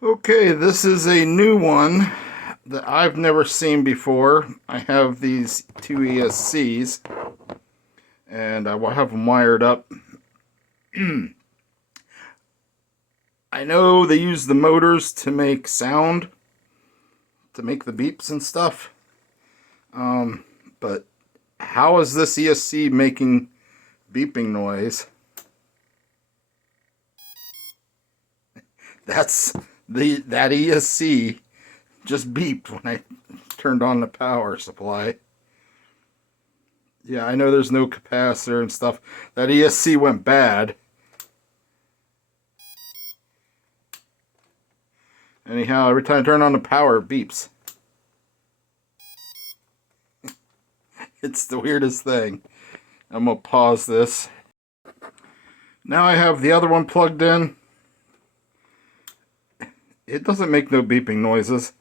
Okay, this is a new one that I've never seen before. I have these two ESCs and I will have them wired up. I know they use the motors to make sound, to make the beeps and stuff. But how is this ESC making beeping noise? That ESC just beeped when I turned on the power supply. Yeah, I know there's no capacitor and stuff. That ESC went bad. Anyhow, every time I turn on the power, it beeps. It's the weirdest thing. I'm going to pause this. Now I have the other one plugged in. It doesn't make no beeping noises.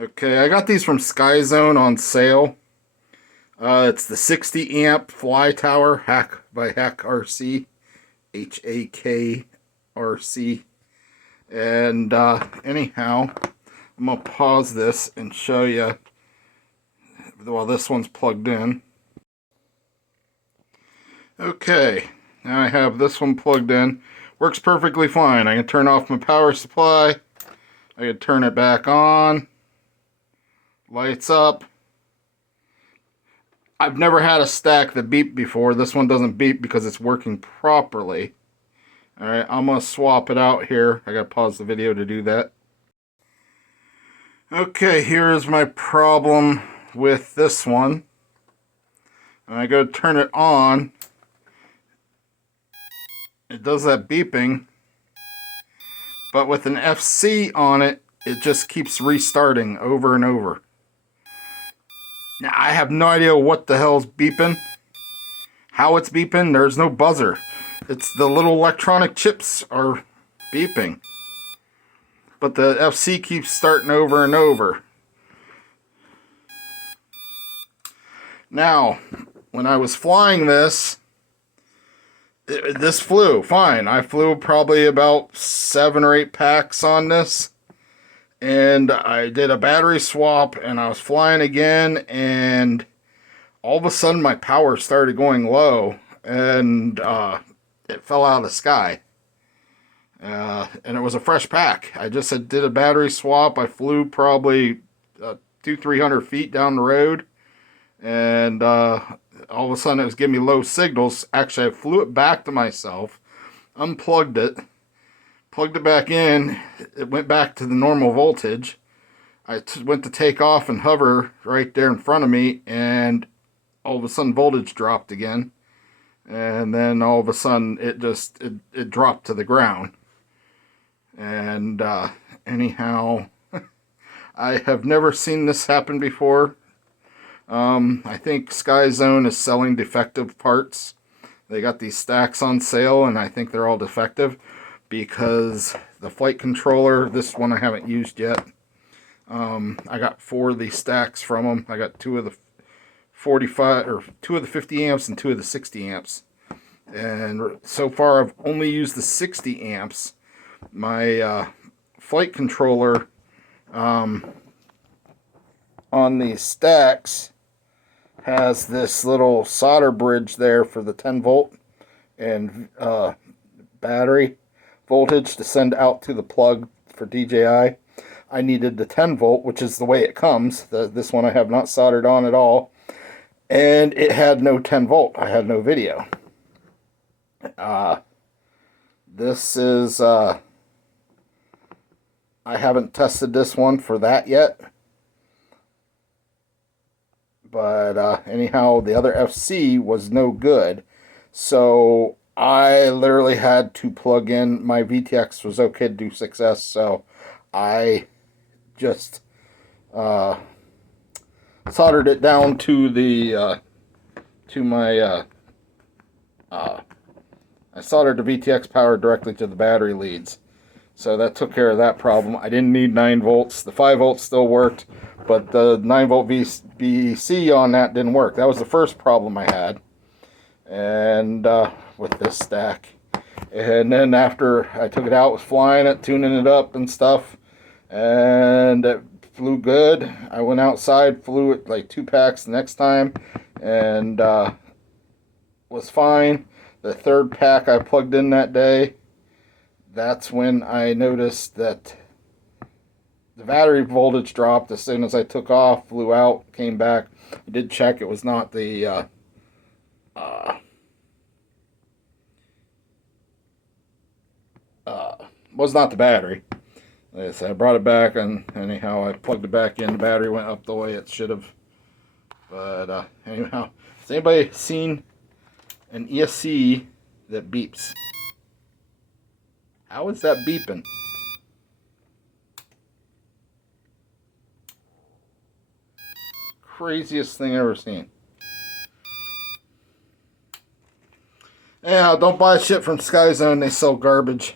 Okay, I got these from Sky Zone on sale. It's the 60 amp fly tower hack by Hack RC, HAKRC. And anyhow, I'm gonna pause this and show you while this one's plugged in. Okay, now I have this one plugged in. Works perfectly fine. I can turn off my power supply. I can turn it back on. Lights up. I've never had a stack that beeped before. This one doesn't beep because it's working properly. Alright, I'm going to swap it out here. I got to pause the video to do that. Okay, here's my problem with this one. When I go to turn it on, it does that beeping, but with an FC on it, it just keeps restarting over and over. Now, I have no idea what the hell's beeping, how it's beeping. There's no buzzer. It's the little electronic chips are beeping, but the FC keeps starting over and over. Now, when I was flying this flew fine. I flew probably about 7 or 8 packs on this, and I did a battery swap, and I was flying again, and all of a sudden my power started going low, and it fell out of the sky. And it was a fresh pack. I just did a battery swap. I flew probably 200-300 feet down the road, and all of a sudden it was giving me low signals. Actually, I flew it back to myself, unplugged it, plugged it back in. It went back to the normal voltage. I went to take off and hover right there in front of me, and all of a sudden voltage dropped again. And then all of a sudden it dropped to the ground. And anyhow, I have never seen this happen before. I think Sky Zone is selling defective parts. They got these stacks on sale, and I think they're all defective because the flight controller, this one I haven't used yet. I got 4 of these stacks from them. I got 2 of the 45 or 2 of the 50 amps and 2 of the 60 amps. And so far I've only used the 60 amps. My flight controller on these stacks has this little solder bridge there for the 10 volt and battery voltage to send out to the plug for DJI. I needed the 10 volt, which is the way it comes. This one I have not soldered on at all, and it had no 10 volt. I had no video. This is I haven't tested this one for that yet. But anyhow, the other FC was no good. So I literally had to plug in. My VTX was okay to do 6S. So I just soldered it down to the I soldered the VTX power directly to the battery leads. So that took care of that problem. I didn't need 9 volts. The 5 volts still worked, but the 9 volt VC on that didn't work. That was the first problem I had. And with this stack. And then after I took it out, was flying it, tuning it up and stuff, and it flew good. I went outside, flew it like 2 packs the next time, and was fine. The third pack I plugged in that day, that's when I noticed that the battery voltage dropped as soon as I took off, flew out, came back. I did check, it was not the was not the battery. Like I said, I brought it back, and anyhow, I plugged it back in. The battery went up the way it should have. But anyhow, has anybody seen an ESC that beeps? How is that beeping? Craziest thing I've ever seen. Anyhow, don't buy shit from Sky Zone. They sell garbage.